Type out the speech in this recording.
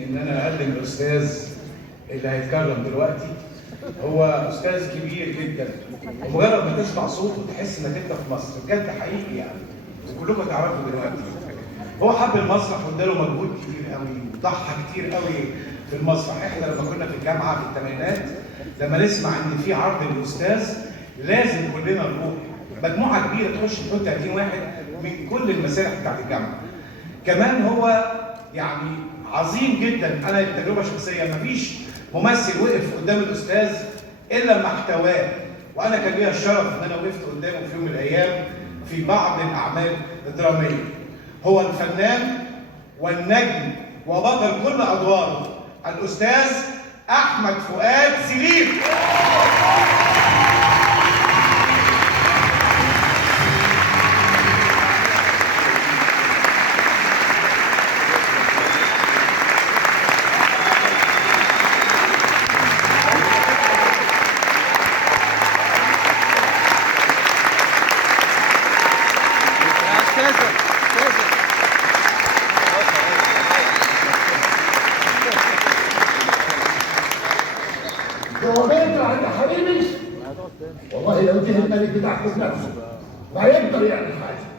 مني ان انا اقدم الاستاذ اللي هيتكلم دلوقتي. هو استاذ كبير جدا، ومجرد ما تسمع صوته تحس انك انت في مصر بجد حقيقي يعني، وكلكم تعرفوا دلوقتي. هو حب المسرح واداله مجهود كبير قوي وضحى كتير قوي في المسرح. احنا لما كنا في الجامعه في الثمانينات لما نسمع ان في عرض الاستاذ لازم كلنا نروح، مجموعه كبيره تخش تحط 30 واحد من كل المسارح بتاعت الجامعه. كمان هو يعني عظيم جدا. انا تجربه شخصيه، مفيش ممثل وقف قدام الاستاذ الا لما احتواه، وانا كان ليا الشرف ان انا وقفت قدامه في يوم من الايام في بعض الاعمال الدراميه. هو الفنان والنجم وبطل كل ادواره الاستاذ احمد فؤاد سليم. جوابات عند حبيبي، والله لو جه الملك بتاعكم نفسه ما يقدر يعمل حاجه.